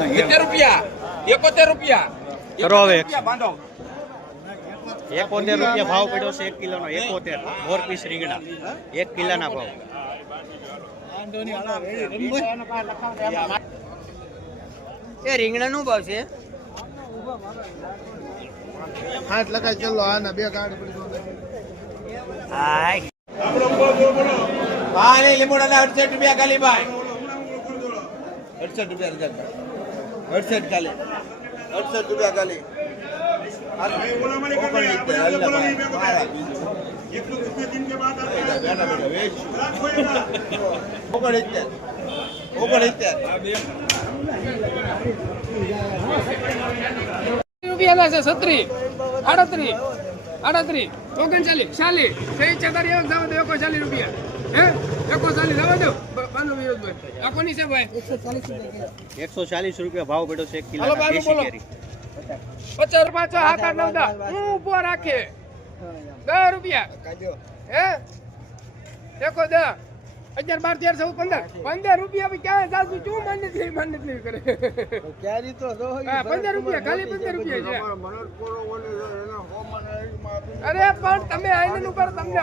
70 રૂપિયા 71 રૂપિયા કરો હવે 71 રૂપિયા ભાવ પડ્યો છે 1 કિલોનો 71 4 પીસ રીંગણા 1 કિલોના ભાવ એ રીંગણા નું ભાવ છે 8 લખાય ચલો આના બે કાર્ડ પડી હાય ભાઈ લીમડાના 68 રૂપિયા ખાલી ભાઈ 68 રૂપિયા 68 ખાલી 68 રૂપિયા ખાલી રૂપિયા છે 36 38 38 39 40 40 રૂપિયા હે 140 જવા દો બાનો વિરોધભાઈ આ કોની છે ભાઈ 140 રૂપિયા ભાવ પડ્યો છે 1 હાલો કિલોના બાનો દેશી બોલો. કેરી 50 5 7 8 9 10 હું ઉભો રાખે 10 રૂપિયા હે દેખો 10 11 12 13 14 15 રૂપિયા ભી ક્યાં જાસુ શું મન્નત નહીં કરે ક્યારી તો દો 15 રૂપિયા ખાલી 15 રૂપિયા છે અરે પણ તમે આઈન ઉપર તમને